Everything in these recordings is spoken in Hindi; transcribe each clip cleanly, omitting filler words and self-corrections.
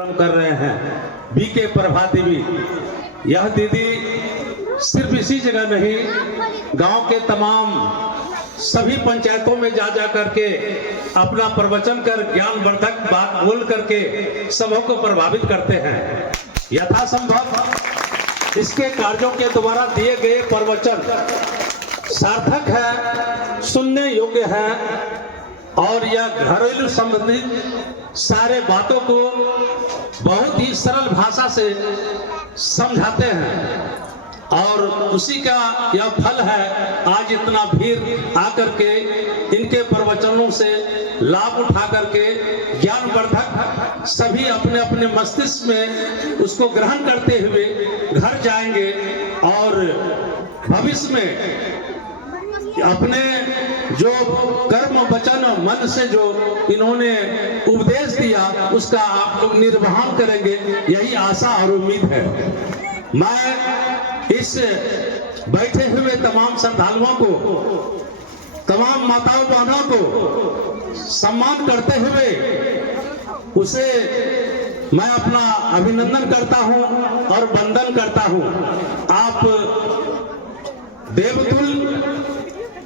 कर रहे हैं बीके प्रभा देवी। यह दीदी सिर्फ इसी जगह नहीं, गांव के तमाम सभी पंचायतों में जा करके अपना प्रवचन कर ज्ञानवर्धक बात बोल करके सबों को प्रभावित करते हैं। यथासंभव इसके कार्यों के द्वारा दिए गए प्रवचन सार्थक है, सुनने योग्य है और यह घरेलू संबंधित सारे बातों को बहुत ही सरल भाषा से समझाते हैं और उसी का यह फल है। आज इतना भीड़ आकर के इनके प्रवचनों से लाभ उठा करके ज्ञानवर्धक सभी अपने अपने मस्तिष्क में उसको ग्रहण करते हुए घर जाएंगे और भविष्य में अपने जो कर्म वचन मन से जो इन्होंने उपदेश दिया उसका आप लोग निर्वहन करेंगे, यही आशा और उम्मीद है। मैं इस बैठे हुए तमाम श्रद्धालुओं को, तमाम माताओं बहनों को सम्मान करते हुए उसे मैं अपना अभिनंदन करता हूं और वंदन करता हूं। आप देवतुल्य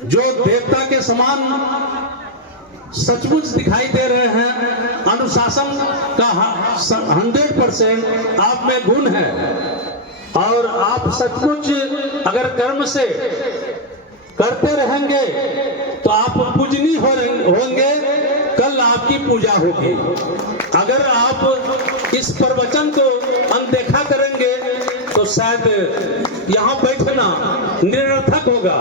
जो देवता के समान सचमुच दिखाई दे रहे हैं, अनुशासन का 100% आप में गुण है और आप सचमुच अगर कर्म से करते रहेंगे तो आप पूजनीय होंगे, कल आपकी पूजा होगी। अगर आप इस प्रवचन को अनदेखा करेंगे तो शायद यहाँ बैठना निरर्थक होगा,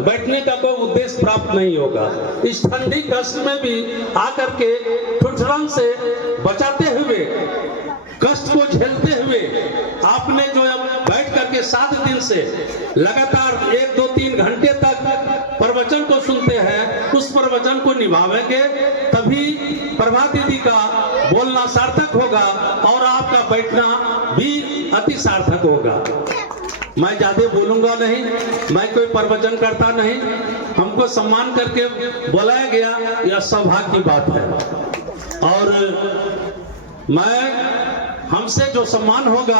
बैठने का कोई उद्देश्य प्राप्त नहीं होगा। इस ठंडी कष्ट में भी आकर के ठुठुरन से बचाते हुए, कष्ट को झेलते हुए आपने जो बैठ करके 7 दिन से लगातार 1, 2, 3 घंटे तक प्रवचन को सुनते हैं, उस प्रवचन को निभावेंगे तभी प्रभा दीदी का बोलना सार्थक होगा और आपका बैठना भी अति सार्थक होगा। मैं ज्यादा बोलूंगा नहीं, मैं कोई प्रवचन करता नहीं, हमको सम्मान करके बुलाया गया, यह सौभाग्य की बात है और मैं हमसे जो सम्मान होगा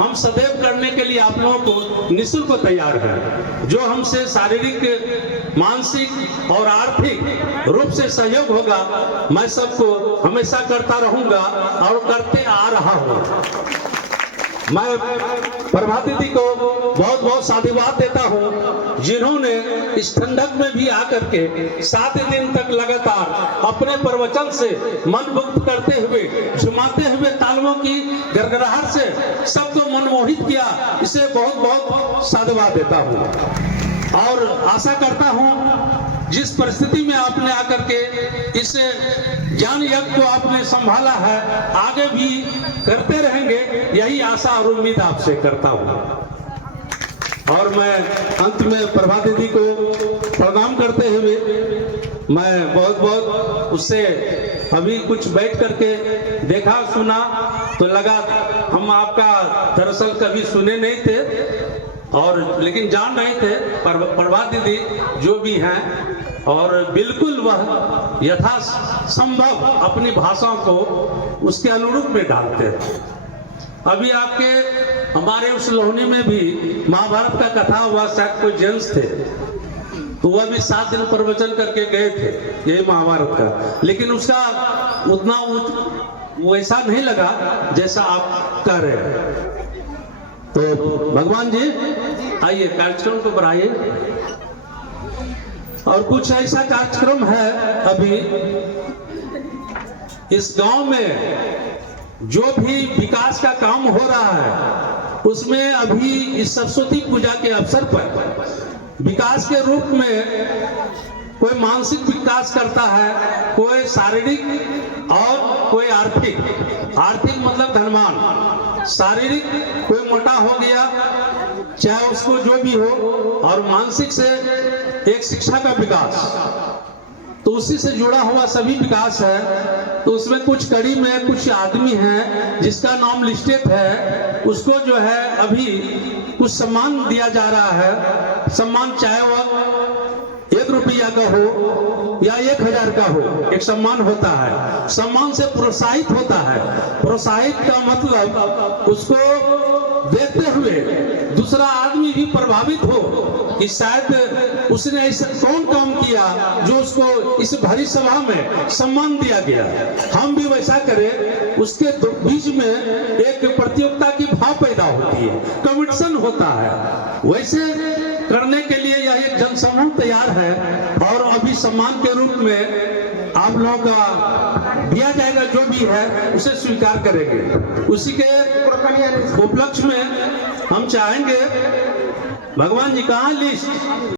हम सदैव करने के लिए आप लोगों को निःशुल्क तैयार है। जो हमसे शारीरिक, मानसिक और आर्थिक रूप से सहयोग होगा मैं सबको हमेशा करता रहूंगा और करते आ रहा हूं। मैं प्रभा दीदी को बहुत बहुत साधुवाद देता हूं जिन्होंने इस ठंडक में भी आकर के 7 दिन तक लगातार अपने प्रवचन से मन मुक्त करते हुए, झुमाते हुए तालियों की गड़गड़ाहट से सबको मनमोहित किया। इसे बहुत बहुत साधुवाद देता हूं और आशा करता हूं जिस परिस्थिति में आपने आकर के इस ज्ञान यज्ञ को आपने संभाला है, आगे भी करते रहेंगे, यही आशा और उम्मीद आपसे करता हूं। और मैं अंत में प्रभा दीदी को प्रणाम करते हुए मैं बहुत बहुत उससे अभी कुछ बैठ करके देखा सुना तो लगा हम आपका दरअसल कभी सुने नहीं थे और लेकिन जान रहे थे प्रभा दीदी जो भी हैं और बिल्कुल वह यथा संभव अपनी भाषा को उसके अनुरूप में डालते हैं। अभी आपके हमारे उस लोहनी में भी महाभारत का कथा हुआ, शायद कोई जेंट्स थे तो वह भी 7 दिन प्रवचन करके गए थे, यही महाभारत का, लेकिन उसका उतना वैसा नहीं लगा जैसा आप कह रहे हैं। तो भगवान जी आइए कार्यक्रम को बढ़ाइए और कुछ ऐसा कार्यक्रम है अभी इस गांव में जो भी विकास का काम हो रहा है उसमें अभी इस सरस्वती पूजा के अवसर पर विकास के रूप में कोई मानसिक विकास करता है, कोई शारीरिक और कोई आर्थिक। आर्थिक मतलब धनवान, शारीरिक कोई मोटा हो गया चाहे उसको जो भी हो, और मानसिक से एक शिक्षा का विकास, तो उसी से जुड़ा हुआ सभी विकास है। तो उसमें कुछ कड़ी में कुछ आदमी हैं जिसका नाम लिस्टेड है, उसको जो है अभी कुछ सम्मान दिया जा रहा है। सम्मान चाहे वह 1 रुपया का हो या 1000 का हो, एक सम्मान होता है। सम्मान से प्रोत्साहित होता है। प्रोत्साहित का मतलब उसको देखते हुए दूसरा आदमी भी प्रभावित हो कि शायद उसने ऐसा कौन काम किया जो उसको इस भरी सभा में सम्मान दिया गया, हम भी वैसा करें। उसके बीच में एक प्रतियोगिता की भाव पैदा होती है, कंपटीशन होता है। वैसे करने के लिए यह एक जनसमूह तैयार है और अभी सम्मान के रूप में आप लोगों का दिया जाएगा, जो भी है उसे स्वीकार करेंगे। उसी के उपलक्ष्य में हम चाहेंगे, भगवान जी कहाँ लिस्ट